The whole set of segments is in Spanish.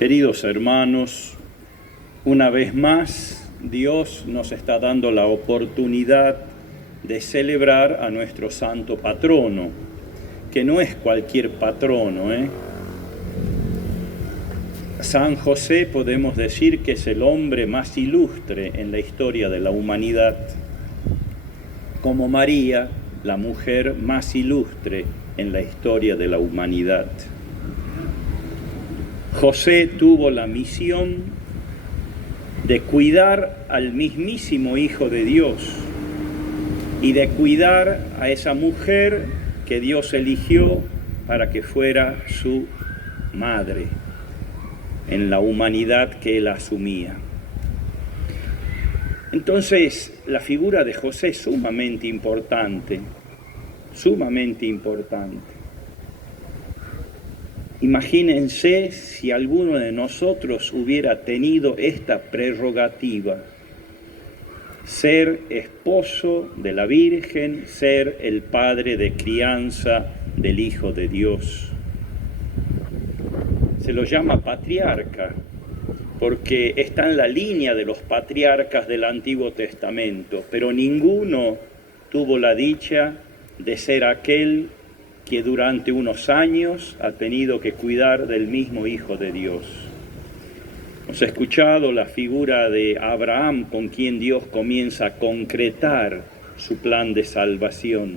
Queridos hermanos, una vez más Dios nos está dando la oportunidad de celebrar a nuestro santo patrono, que no es cualquier patrono, San José podemos decir que es el hombre más ilustre en la historia de la humanidad, como María, la mujer más ilustre en la historia de la humanidad. José tuvo la misión de cuidar al mismísimo Hijo de Dios y de cuidar a esa mujer que Dios eligió para que fuera su madre en la humanidad que él asumía. Entonces, la figura de José es sumamente importante, sumamente importante. Imagínense si alguno de nosotros hubiera tenido esta prerrogativa, ser esposo de la Virgen, ser el padre de crianza del Hijo de Dios. Se lo llama patriarca, porque está en la línea de los patriarcas del Antiguo Testamento, pero ninguno tuvo la dicha de ser aquel que durante unos años ha tenido que cuidar del mismo Hijo de Dios. Hemos escuchado la figura de Abraham, con quien Dios comienza a concretar su plan de salvación.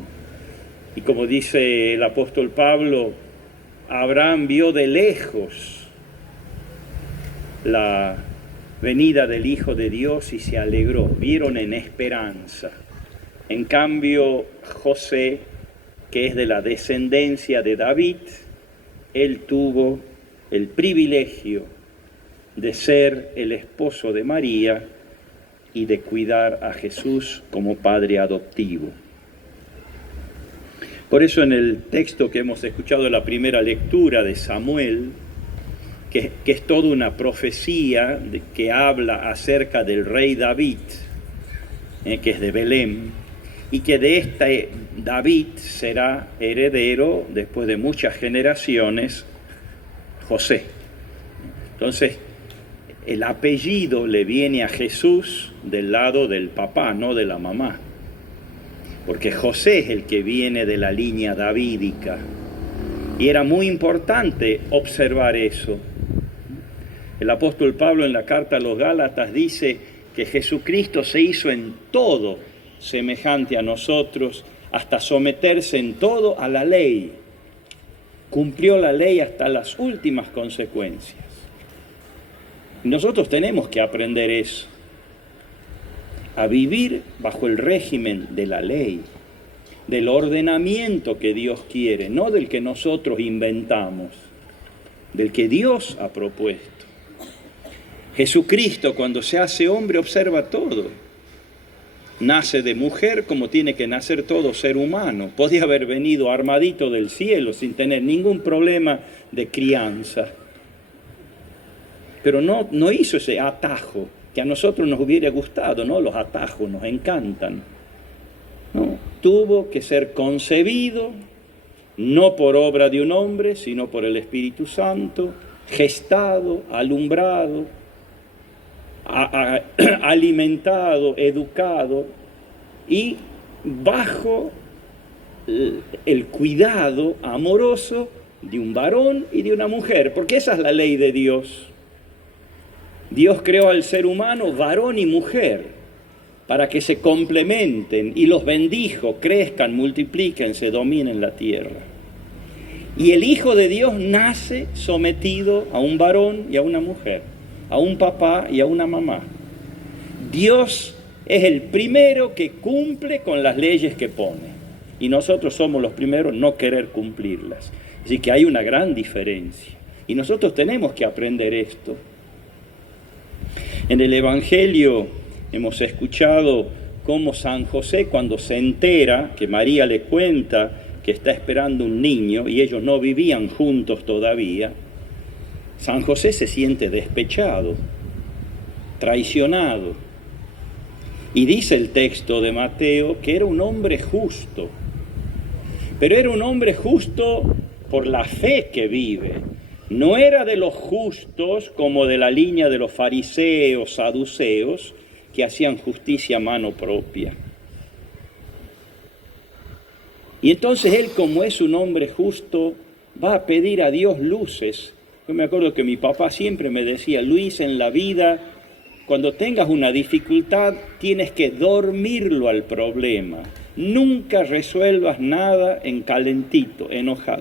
Y como dice el apóstol Pablo, Abraham vio de lejos la venida del Hijo de Dios y se alegró, vieron en esperanza. En cambio, José, que es de la descendencia de David, él tuvo el privilegio de ser el esposo de María y de cuidar a Jesús como padre adoptivo. Por eso en el texto que hemos escuchado en la primera lectura de Samuel, que es toda una profecía que habla acerca del rey David, que es de Belén, y que de este David será heredero, después de muchas generaciones, José. Entonces, el apellido le viene a Jesús del lado del papá, no de la mamá. Porque José es el que viene de la línea davídica. Y era muy importante observar eso. El apóstol Pablo en la carta a los Gálatas dice que Jesucristo se hizo en todo semejante a nosotros, hasta someterse en todo a la ley. Cumplió la ley hasta las últimas consecuencias. Nosotros tenemos que aprender eso, a vivir bajo el régimen de la ley, del ordenamiento que Dios quiere, no del que nosotros inventamos, del que Dios ha propuesto. Jesucristo, cuando se hace hombre, observa todo. Nace de mujer como tiene que nacer todo ser humano. Podía haber venido armadito del cielo sin tener ningún problema de crianza. Pero no hizo ese atajo que a nosotros nos hubiera gustado, ¿no? Los atajos nos encantan. No, tuvo que ser concebido, no por obra de un hombre, sino por el Espíritu Santo, gestado, alumbrado, alimentado, educado y bajo el cuidado amoroso de un varón y de una mujer, porque esa es la ley de Dios. Dios creó al ser humano varón y mujer para que se complementen y los bendijo, crezcan, multiplíquense, dominen la tierra. Y el Hijo de Dios nace sometido a un varón y a una mujer, a un papá y a una mamá. Dios es el primero que cumple con las leyes que pone. Y nosotros somos los primeros en no querer cumplirlas. Así que hay una gran diferencia. Y nosotros tenemos que aprender esto. En el Evangelio hemos escuchado cómo San José, cuando se entera que María le cuenta que está esperando un niño y ellos no vivían juntos todavía, San José se siente despechado, traicionado. Y dice el texto de Mateo que era un hombre justo, pero era un hombre justo por la fe que vive, No era de los justos como de la línea de los fariseos, saduceos, que hacían justicia a mano propia. Y entonces él, como es un hombre justo, va a pedir a Dios luces. Yo me acuerdo que mi papá siempre me decía, Luis, en la vida, cuando tengas una dificultad, tienes que dormirlo al problema. Nunca resuelvas nada en calentito,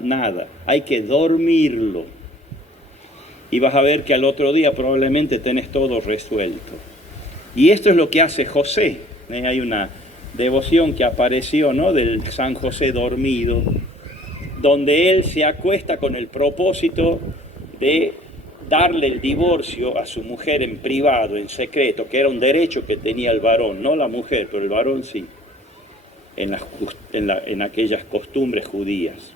nada. Hay que dormirlo. Y vas a ver que al otro día probablemente tenés todo resuelto. Y esto es lo que hace José. Hay una devoción que apareció, ¿no?, del San José dormido, donde él se acuesta con el propósito de darle el divorcio a su mujer en privado, en secreto, que era un derecho que tenía el varón, no la mujer, pero el varón sí, en aquellas costumbres judías.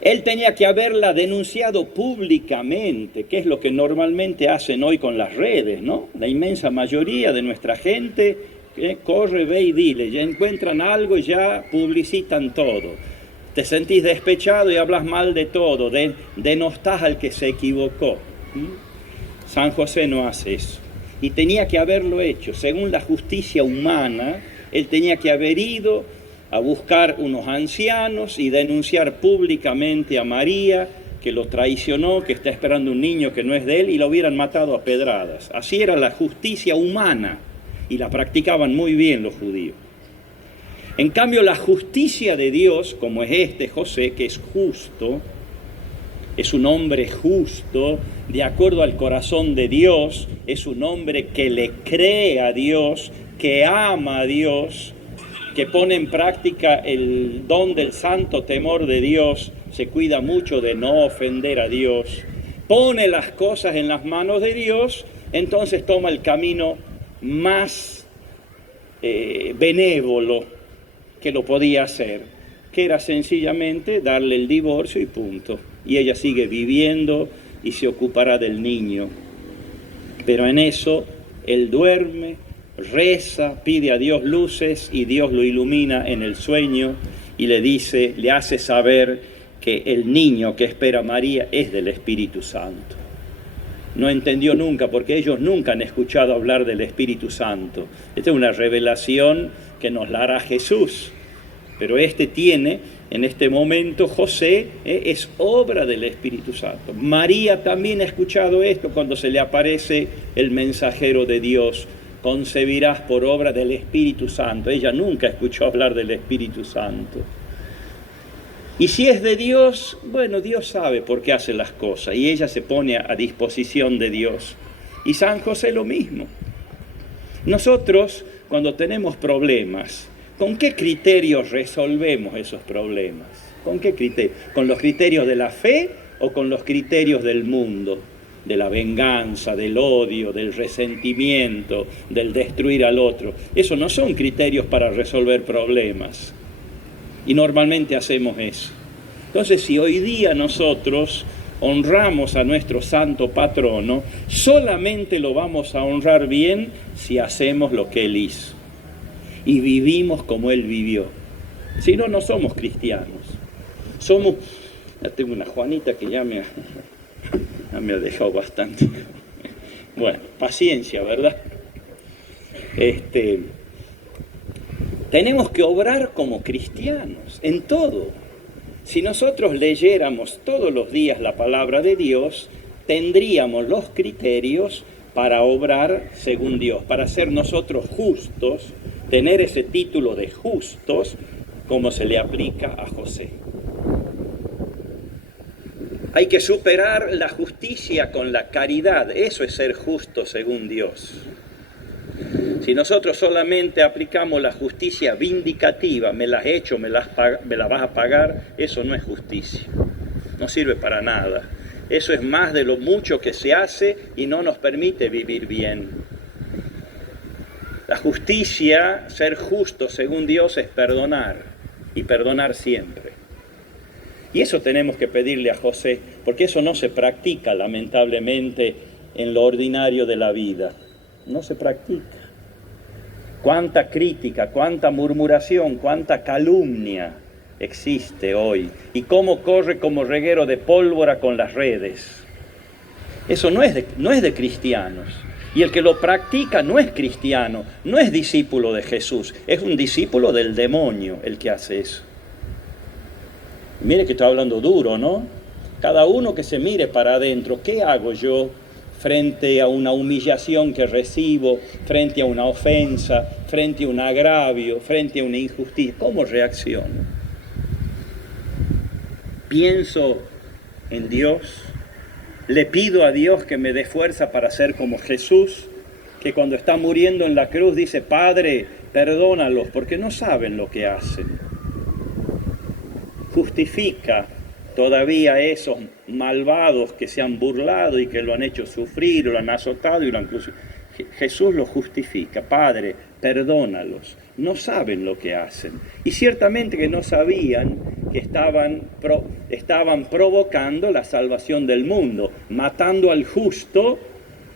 Él tenía que haberla denunciado públicamente, que es lo que normalmente hacen hoy con las redes, ¿no? La inmensa mayoría de nuestra gente corre, ve y dile, ya encuentran algo y ya publicitan todo. Te sentís despechado y hablas mal de todo, denostás al que se equivocó. San José no hace eso. Y tenía que haberlo hecho. Según la justicia humana, él tenía que haber ido a buscar unos ancianos y denunciar públicamente a María, que lo traicionó, que está esperando un niño que no es de él, y lo hubieran matado a pedradas. Así era la justicia humana, y la practicaban muy bien los judíos. En cambio, la justicia de Dios, como es este José, que es justo, es un hombre justo, de acuerdo al corazón de Dios, es un hombre que le cree a Dios, que ama a Dios, que pone en práctica el don del santo temor de Dios, se cuida mucho de no ofender a Dios, pone las cosas en las manos de Dios, entonces toma el camino más benévolo que lo podía hacer, que era sencillamente darle el divorcio y punto. Y ella sigue viviendo y se ocupará del niño. Pero en eso él duerme, reza, pide a Dios luces y Dios lo ilumina en el sueño y le dice, le hace saber que el niño que espera María es del Espíritu Santo. No entendió nunca, porque ellos nunca han escuchado hablar del Espíritu Santo. Esta es una revelación que nos la hará Jesús. Pero en este momento, José, es obra del Espíritu Santo. María también ha escuchado esto cuando se le aparece el mensajero de Dios. Concebirás por obra del Espíritu Santo. Ella nunca escuchó hablar del Espíritu Santo. Y si es de Dios, bueno, Dios sabe por qué hace las cosas y ella se pone a disposición de Dios. Y San José lo mismo. Nosotros, cuando tenemos problemas, ¿con qué criterios resolvemos esos problemas? ¿Con qué criterio? ¿Con los criterios de la fe o con los criterios del mundo? De la venganza, del odio, del resentimiento, del destruir al otro. Esos no son criterios para resolver problemas. Y normalmente hacemos eso. Entonces, si hoy día nosotros honramos a nuestro santo patrono, solamente lo vamos a honrar bien si hacemos lo que él hizo y vivimos como él vivió. Si no, no somos cristianos. Ya tengo una Juanita que ya me ha dejado bastante. Bueno, paciencia, ¿verdad? Tenemos que obrar como cristianos, en todo. Si nosotros leyéramos todos los días la palabra de Dios, tendríamos los criterios para obrar según Dios, para ser nosotros justos, tener ese título de justos, como se le aplica a José. Hay que superar la justicia con la caridad, eso es ser justo según Dios. Si nosotros solamente aplicamos la justicia vindicativa, me las he hecho, me la vas a pagar, eso no es justicia. No sirve para nada. Eso es más de lo mucho que se hace y no nos permite vivir bien. La justicia, ser justo según Dios, es perdonar y perdonar siempre. Y eso tenemos que pedirle a José, porque eso no se practica lamentablemente en lo ordinario de la vida. No se practica. Cuánta crítica, cuánta murmuración, cuánta calumnia existe hoy y cómo corre como reguero de pólvora con las redes. Eso no es de cristianos. Y el que lo practica no es cristiano, no es discípulo de Jesús, es un discípulo del demonio el que hace eso. Mire que estoy hablando duro, ¿no? Cada uno que se mire para adentro, ¿qué hago yo frente a una humillación que recibo, frente a una ofensa, frente a un agravio, frente a una injusticia? ¿Cómo reacciono? Pienso en Dios, le pido a Dios que me dé fuerza para ser como Jesús, que cuando está muriendo en la cruz dice: Padre, perdónalos porque no saben lo que hacen. Justifica todavía a esos malvados que se han burlado y que lo han hecho sufrir, lo han azotado y lo han crucificado. Jesús lo justifica: Padre, perdónalos, no saben lo que hacen. Y ciertamente que no sabían que estaban provocando la salvación del mundo. Matando al justo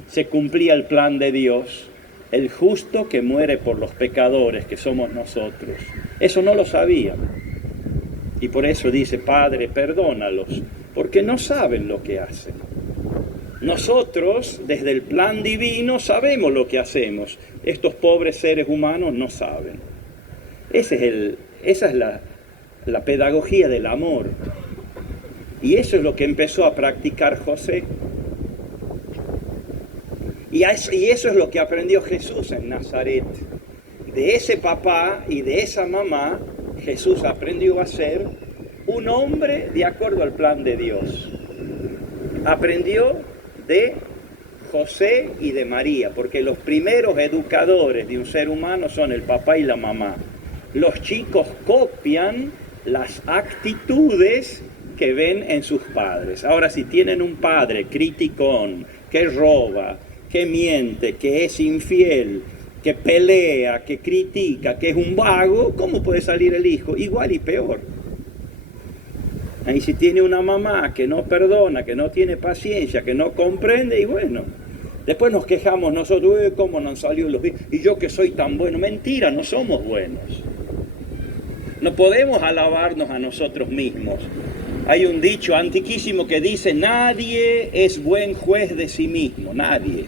se cumplía el plan de Dios, el justo que muere por los pecadores, que somos nosotros. Eso no lo sabían. Y por eso dice: Padre, perdónalos, porque no saben lo que hacen. Nosotros, desde el plan divino, sabemos lo que hacemos. Estos pobres seres humanos no saben. Esa es la pedagogía del amor. Y eso es lo que empezó a practicar José. Y eso es lo que aprendió Jesús en Nazaret. De ese papá y de esa mamá, Jesús aprendió a ser un hombre de acuerdo al plan de Dios. Aprendió de José y de María, porque los primeros educadores de un ser humano son el papá y la mamá. Los chicos copian las actitudes que ven en sus padres. Ahora, si tienen un padre criticón, que roba, que miente, que es infiel, que pelea, que critica, que es un vago, ¿cómo puede salir el hijo? Igual y peor. Y si tiene una mamá que no perdona, que no tiene paciencia, que no comprende, y bueno, después nos quejamos nosotros: ¿cómo nos salió los hijos? Y yo que soy tan bueno. Mentira, no somos buenos. No podemos alabarnos a nosotros mismos. Hay un dicho antiquísimo que dice: nadie es buen juez de sí mismo. Nadie.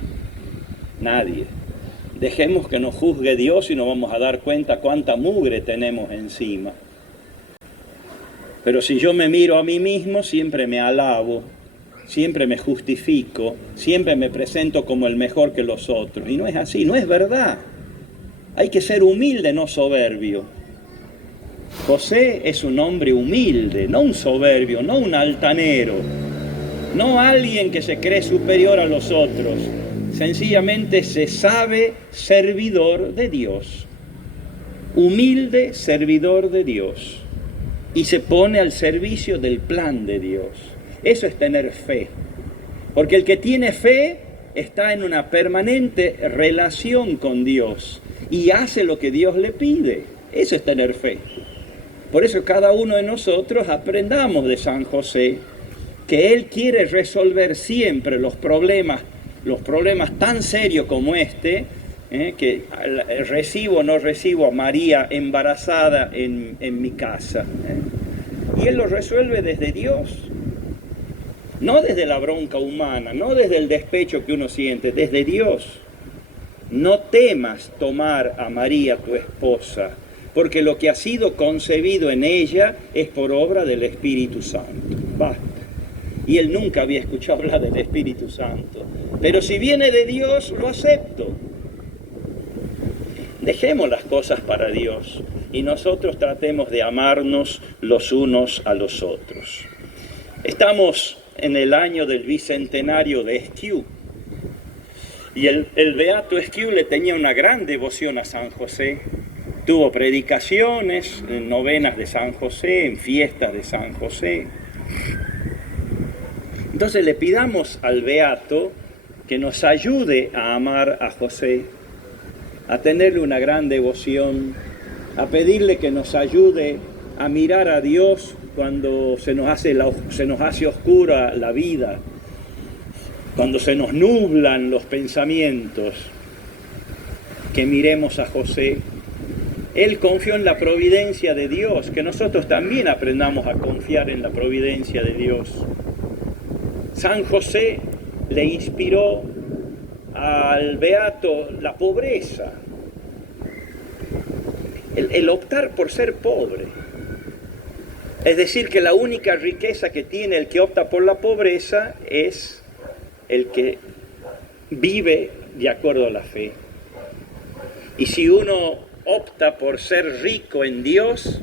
Dejemos que nos juzgue Dios y nos vamos a dar cuenta cuánta mugre tenemos encima. Pero si yo me miro a mí mismo, siempre me alabo, siempre me justifico, siempre me presento como el mejor que los otros. Y no es así, no es verdad. Hay que ser humilde, no soberbio. José es un hombre humilde, no un soberbio, no un altanero, no alguien que se cree superior a los otros. Sencillamente se sabe servidor de Dios. Humilde servidor de Dios. Y se pone al servicio del plan de Dios. Eso es tener fe. Porque el que tiene fe está en una permanente relación con Dios y hace lo que Dios le pide. Eso es tener fe. Por eso cada uno de nosotros aprendamos de San José que él quiere resolver siempre los problemas tan serios como este, que recibo o no recibo a María embarazada en mi casa. Y él lo resuelve desde Dios, no desde la bronca humana, no desde el despecho que uno siente, desde Dios. No temas tomar a María tu esposa, porque lo que ha sido concebido en ella es por obra del Espíritu Santo. Basta. Y él nunca había escuchado hablar del Espíritu Santo. Pero si viene de Dios, lo acepto. Dejemos las cosas para Dios y nosotros tratemos de amarnos los unos a los otros. Estamos en el año del bicentenario de Esquiú. Y el beato Esquiú le tenía una gran devoción a San José. Tuvo predicaciones, en novenas de San José, en fiestas de San José. Entonces le pidamos al beato que nos ayude a amar a José, a tenerle una gran devoción, a pedirle que nos ayude a mirar a Dios cuando se nos hace oscura la vida, cuando se nos nublan los pensamientos, que miremos a José, Él confió en la providencia de Dios, que nosotros también aprendamos a confiar en la providencia de Dios. San José le inspiró al beato la pobreza, el optar por ser pobre. Es decir, que la única riqueza que tiene el que opta por la pobreza es el que vive de acuerdo a la fe. Y si uno opta por ser rico en Dios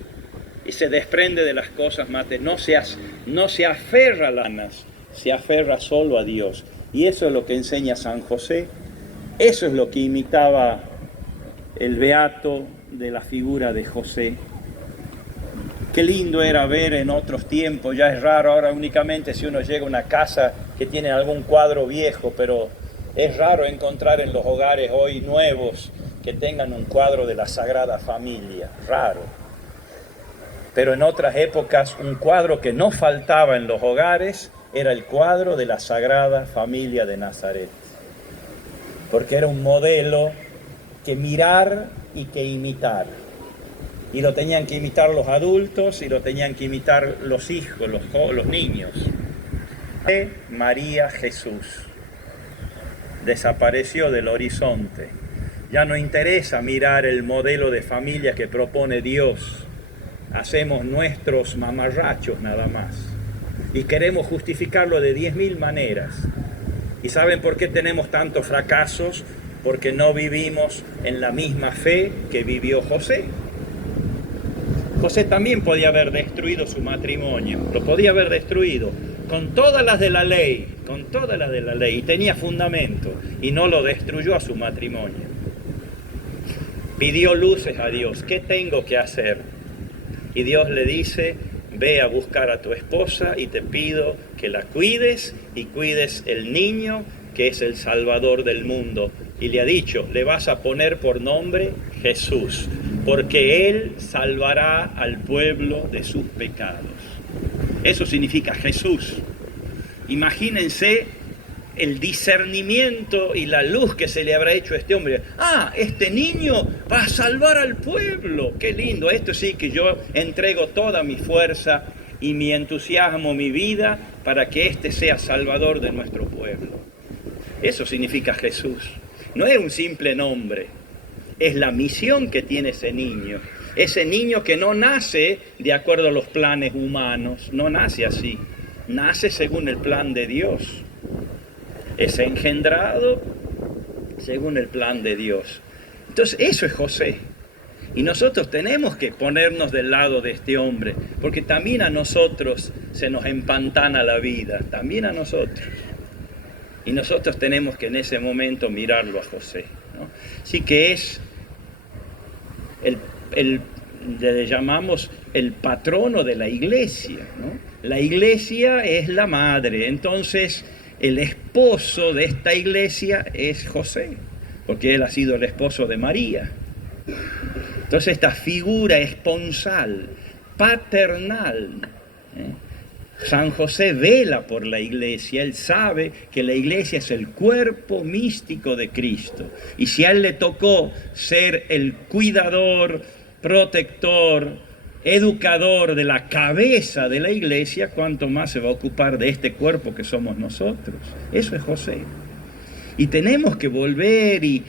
y se desprende de las cosas materiales, no se aferra a lanas, se aferra solo a Dios. Y eso es lo que enseña San José, eso es lo que imitaba el beato de la figura de José. Qué lindo era ver en otros tiempos, ya es raro ahora únicamente si uno llega a una casa que tiene algún cuadro viejo, pero es raro encontrar en los hogares hoy nuevos que tengan un cuadro de la Sagrada Familia, raro. Pero en otras épocas un cuadro que no faltaba en los hogares era el cuadro de la Sagrada Familia de Nazaret, porque era un modelo que mirar y que imitar. Y lo tenían que imitar los adultos y lo tenían que imitar los hijos, los niños. María Jesús desapareció del horizonte. Ya no interesa mirar el modelo de familia que propone Dios. Hacemos nuestros mamarrachos nada más. Y queremos justificarlo de 10.000 maneras. ¿Y saben por qué tenemos tantos fracasos? Porque no vivimos en la misma fe que vivió José. José también podía haber destruido su matrimonio, lo podía haber destruido con todas las de la ley, y tenía fundamento, y no lo destruyó a su matrimonio. Pidió luces a Dios, ¿qué tengo que hacer? Y Dios le dice, ve a buscar a tu esposa y te pido que la cuides y cuides el niño que es el Salvador del mundo. Y le ha dicho, le vas a poner por nombre Jesús, porque Él salvará al pueblo de sus pecados. Eso significa Jesús. Imagínense el discernimiento y la luz que se le habrá hecho a este hombre. Ah, este niño va a salvar al pueblo. Qué lindo, esto sí que yo entrego toda mi fuerza y mi entusiasmo, mi vida, para que este sea salvador de nuestro pueblo. Eso significa Jesús. No es un simple nombre, es la misión que tiene ese niño que no nace de acuerdo a los planes humanos, no nace así, nace según el plan de Dios, es engendrado según el plan de Dios. Entonces eso es José, y nosotros tenemos que ponernos del lado de este hombre, porque también a nosotros se nos empantana la vida, también a nosotros. Y nosotros tenemos que en ese momento mirarlo a José, ¿no? Así que es le llamamos el patrono de la iglesia, ¿no? La iglesia es la madre, entonces el esposo de esta iglesia es José, porque él ha sido el esposo de María. Entonces esta figura esponsal, paternal, San José vela por la iglesia, él sabe que la iglesia es el cuerpo místico de Cristo. Y si a él le tocó ser el cuidador, protector, educador de la cabeza de la iglesia, cuánto más se va a ocupar de este cuerpo que somos nosotros. Eso es José. Y tenemos que volver y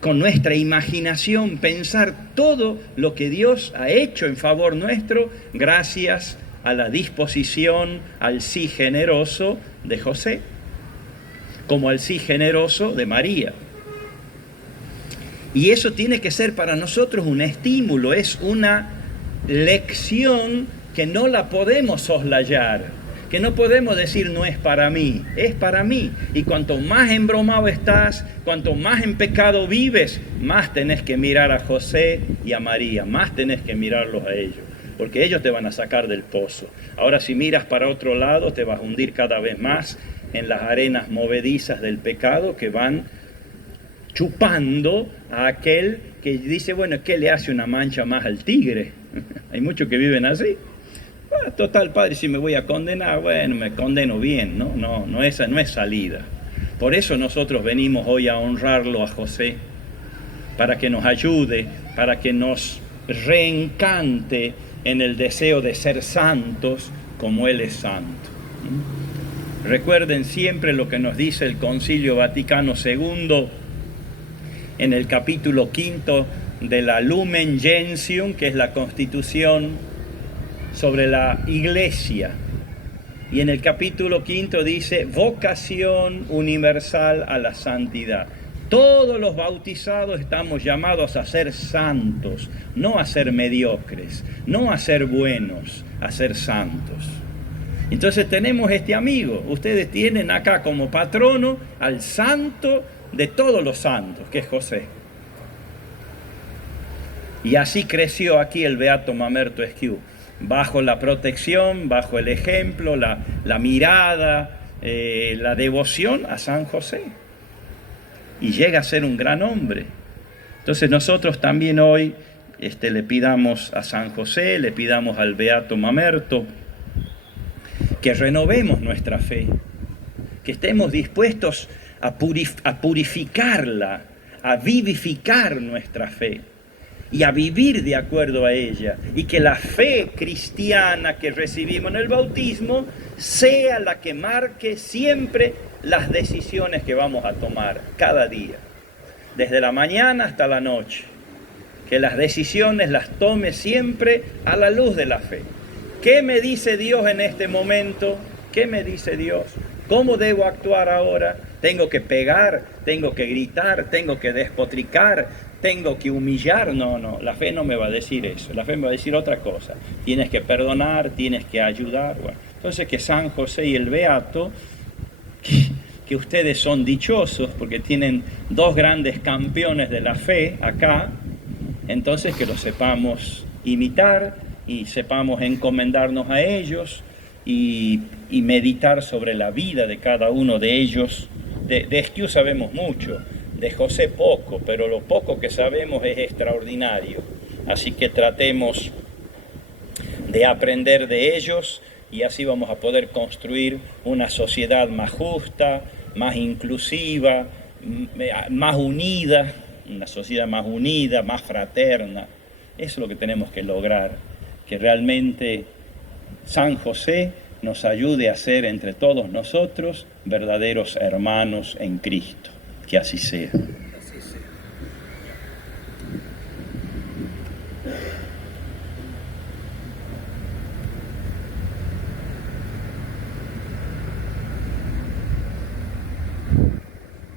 con nuestra imaginación pensar todo lo que Dios ha hecho en favor nuestro, gracias a la disposición, al sí generoso de José, como al sí generoso de María. Y eso tiene que ser para nosotros un estímulo, es una lección que no la podemos soslayar, que no podemos decir no es para mí, es para mí. Y cuanto más embromado estás, cuanto más en pecado vives, más tenés que mirar a José y a María, más tenés que mirarlos a ellos, porque ellos te van a sacar del pozo. Ahora si miras para otro lado, te vas a hundir cada vez más en las arenas movedizas del pecado que van chupando a aquel que dice, bueno, ¿qué le hace una mancha más al tigre? Hay muchos que viven así. Total, padre, si me voy a condenar, bueno, me condeno bien, ¿no? Esa no es salida. Por eso nosotros venimos hoy a honrarlo a José, para que nos ayude para que nos reencante en el deseo de ser santos como Él es santo. Recuerden siempre lo que nos dice el Concilio Vaticano II en el capítulo 5 de la Lumen Gentium, que es la Constitución sobre la Iglesia. Y en el capítulo 5 dice, vocación universal a la santidad. Todos los bautizados estamos llamados a ser santos, no a ser mediocres, no a ser buenos, a ser santos. Entonces tenemos este amigo. Ustedes tienen acá como patrono al santo de todos los santos, que es José. Y así creció aquí el beato Mamerto Esquiú, bajo la protección, bajo el ejemplo, la mirada, la devoción a San José. Y llega a ser un gran hombre. Entonces nosotros también hoy le pidamos a San José, le pidamos al beato Mamerto, que renovemos nuestra fe, que estemos dispuestos a purificarla, a vivificar nuestra fe y a vivir de acuerdo a ella, y que la fe cristiana que recibimos en el bautismo sea la que marque siempre las decisiones que vamos a tomar cada día, desde la mañana hasta la noche, que las decisiones las tome siempre a la luz de la fe. ¿Qué me dice Dios en este momento? ¿Qué me dice Dios? ¿Cómo debo actuar ahora? ¿Tengo que pegar? ¿Tengo que gritar? ¿Tengo que despotricar? ¿Tengo que humillar? No, la fe no me va a decir eso. La fe me va a decir otra cosa. Tienes que perdonar, tienes que ayudar. Bueno, entonces que San José y el Beato, que ustedes son dichosos porque tienen dos grandes campeones de la fe acá, entonces que los sepamos imitar y sepamos encomendarnos a ellos y meditar sobre la vida de cada uno de ellos. De Esquiú sabemos mucho, de José poco, pero lo poco que sabemos es extraordinario. Así que tratemos de aprender de ellos y así vamos a poder construir una sociedad más justa, más inclusiva, más unida, una sociedad más unida, más fraterna. Eso es lo que tenemos que lograr, que realmente San José nos ayude a ser entre todos nosotros verdaderos hermanos en Cristo. Que así sea.